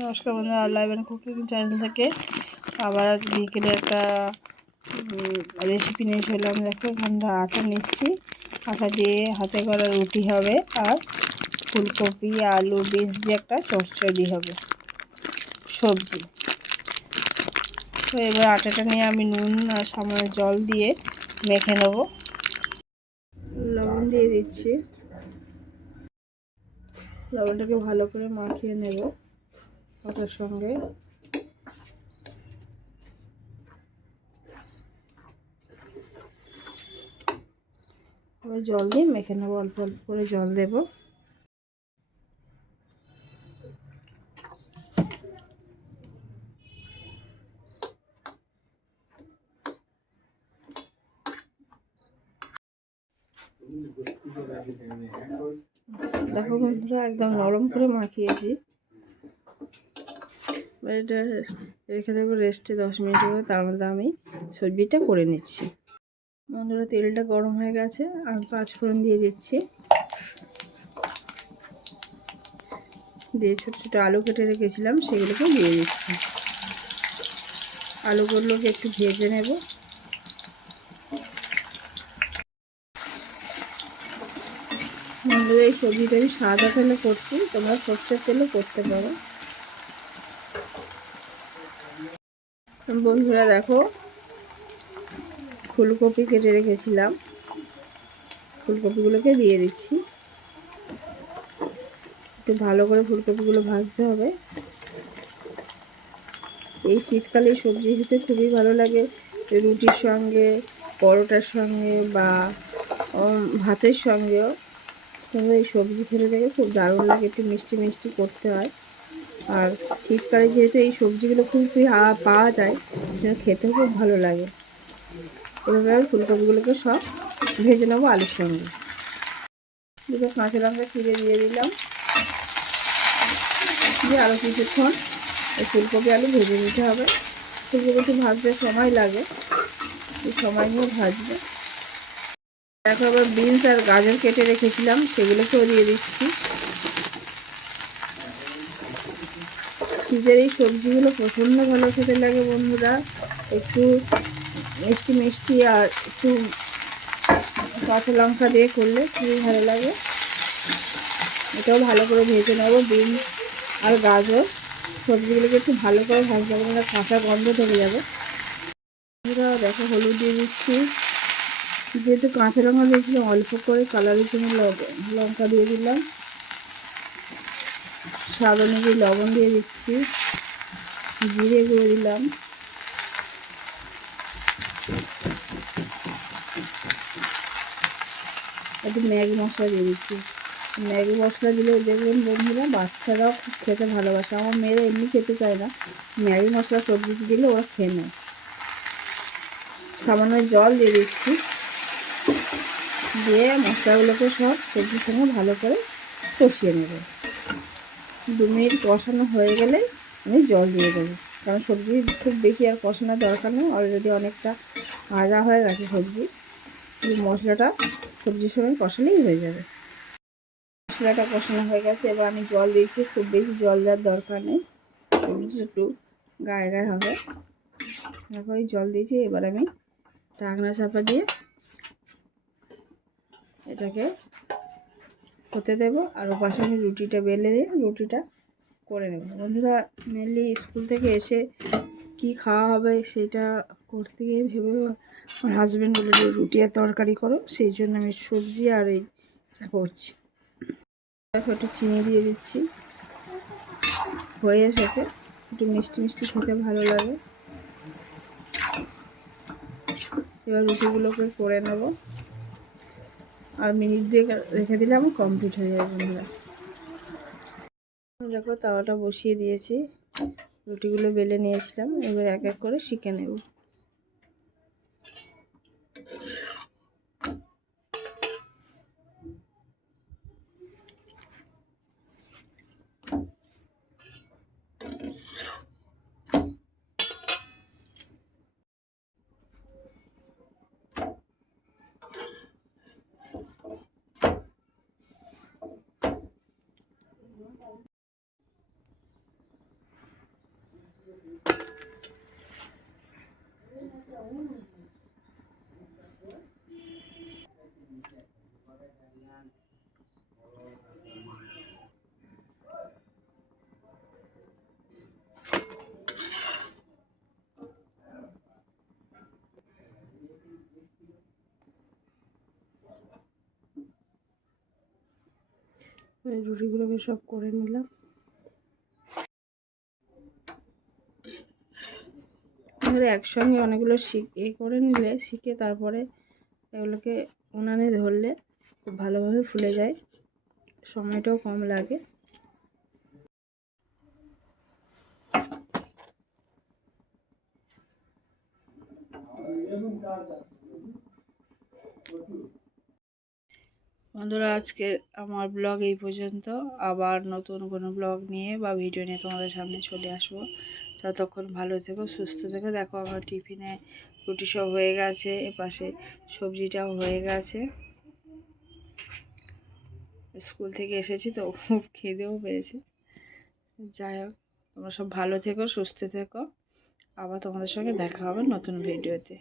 নমস্কার বন্ধুরা live and cooking channel থেকে আবার বিকেলে একটা রেসিপি নিয়ে চললাম দেখো এখানটা আটা নিচ্ছি। আটা দিয়ে হাতে করা রুটি হবে আর ফুলকপি, আলু, বীজ দিয়ে একটা চচ্চড়ি হবে, সবজি। তো এবার আটাটা নিয়ে আমি নুন আর সামান্য জল দিয়ে মেখে নেব। লবণ দিয়ে দিচ্ছি। লবণটাকে ভালো করে মাখিয়ে নেব। আটার সঙ্গে। জল দিয়ে মেখে নেব, অল্প অল্প করে জল দেব। দেখো বন্ধুরা, একদম নরম করে মাখিয়েছি। এটা রেখে দেবো রেস্টে দশ মিনিট করে তার মধ্যে আমি সবজিটা করে নিচ্ছি। বন্ধুরা, তেলটা গরম হয়ে গেছে, আর পাঁচ ফোড়ন দিয়ে দিচ্ছি। দিয়ে ছোটো ছোটো আলু কেটে রেখেছিলাম, সেগুলোকে দিয়ে দিচ্ছি। আলুগুলোকে একটু ভেজে নেব। বন্ধুরা, এই সবজিটা আমি সাদা তেলে করছি, তোমরা সর্ষের তেলে করতে পারো। বন্ধুরা দেখো, ফুলকপি কেটে রেখেছিলাম। ফুলকপিগুলোকে দিয়ে দিচ্ছি। একটু ভালো করে ফুলকপিগুলো ভাজতে হবে। এই শীতকালে সবজি খেতে খুবই ভালো লাগে। রুটির সঙ্গে, পরোটার সঙ্গে বা ভাতের সঙ্গেও। এই সবজি খেতে থেকে খুব দারুণ লাগে, একটু মিষ্টি মিষ্টি করতে হয়। আর শীতকালে যেহেতু এই সবজিগুলো খুব পাওয়া যায় সেটা খেতেও খুব ভালো লাগে। এভাবে আমি ফুলকপিগুলোকে সব ভেজে নেব আলুর সঙ্গে। দুটো কাঁচা লঙ্কা চিড়ে দিয়ে দিলাম। দিয়ে আরও কিছুক্ষণ এই ফুলকপি আলু ভেজে নিতে হবে। ফুলকপি ভাজতে সময় লাগে সময় নিয়ে ভাজবে। দেখো আবার বিনস আর গাজর কেটে রেখেছিলাম, সেগুলোকেও দিয়ে দিচ্ছি। শীতের এই সবজিগুলো প্রচণ্ড ভালো খেতে লাগে বন্ধুরা। একটু মিষ্টি মিষ্টি আর একটু কাঁচা লঙ্কা দিয়ে করলে খুবই ভালো লাগে। এটাও ভালো করে ভেজে নেব বিন আর গাজর। সবজিগুলোকে একটু ভালো করে ভাজতে হবে না কাঁচা গন্ধ থেকে যাবে। বন্ধুরা, দেখো হলুদ দিয়ে দিচ্ছি। যেহেতু কাঁচা লঙ্কা দিয়েছিলাম, অল্প করে কালারের জন্য লঙ্কা দিয়ে দিলাম। স্বাদ অনুযায়ী লবণ দিয়ে দিচ্ছি। জিরে গুঁড়ো দিলাম। একটু ম্যাগি মশলা দিয়ে দিচ্ছি। ম্যাগি মশলা দিলে দেখবেন বন্ধুরা বাচ্চারাও খুব খেতে ভালোবাসে। আমার মেয়েরা এমনি খেতে চায় না। ম্যাগি মশলা সবজিতে দিলে ওরা খেয়ে নেয়। সামান্য জল দিয়ে দিচ্ছি। দিয়ে মশলাগুলোকে সব সবজির সঙ্গে ভালো করে কষিয়ে নেব। দু মিনিট কষানো হয়ে গেলে আমি জল দিয়ে দেবো। কারণ সবজি খুব বেশি আর কষানোর দরকার নেই। অলরেডি অনেকটা ভাজা হয়ে গেছে সবজি। মশলাটা সবজির সঙ্গে কষালেই হয়ে যাবে। মশলাটা কষানো হয়ে গেছে। এবার আমি জল দিয়েছি। খুব বেশি জল দেওয়ার দরকার নেই। সবজি একটু গায়ে গায়ে হবে। তারপরে জল দিয়েছি। এবার আমি টাকনা চাপা দিয়ে এটাকে হতে দেবো আর ওপাশে আমি রুটিটা বেলে দিয়ে রুটিটা করে নেব। বন্ধুরা মেনলি স্কুল থেকে এসে কি খাওয়া হবে সেটা করতে গিয়ে ভেবে আমার হাজব্যান্ড বলে যে, রুটি আর তরকারি করো, সেই জন্য আমি সবজি আর এইটা করছি। একটু চিনি দিয়ে দিচ্ছি। হয়ে এসেছে। একটু মিষ্টি মিষ্টি খেতে ভালো লাগে। এবার রুটিগুলোকে করে নেব। আর মিনিট দিয়ে রেখে দিলে আমার কমপ্লিট হয়ে যাবে বন্ধুরা। দেখো, তাওয়াটা বসিয়ে দিয়েছি। রুটিগুলো বেলে নিয়েছিলাম, এবার এক এক করে শিখে নেব। রুটিগুলোকে সব করে নিলাম। এগুলো একসঙ্গে অনেকগুলো শিখ করে নিলে শিখে তারপরে এগুলোকে উনানে ধরলে খুব ভালোভাবে ফুলে যায়। সময়টাও কম লাগে। বন্ধুরা আজকে আমার ব্লগ এই পর্যন্ত। আবার নতুন কোনো ব্লগ নিয়ে বা ভিডিও নিয়ে তোমাদের সামনে চলে আসব। ততক্ষণ ভালো থেকো, সুস্থ থেকো। দেখো আমার টিফিনে রুটি সব হয়ে গেছে, এপাশে সবজিটাও হয়ে গেছে। স্কুল থেকে এসেছি তো, খুব খেতেও পেয়েছি। যাই হোক, তোমরা সব ভালো থেকো, সুস্থ থেকো। আবার তোমাদের সঙ্গে দেখা হবে নতুন ভিডিওতে।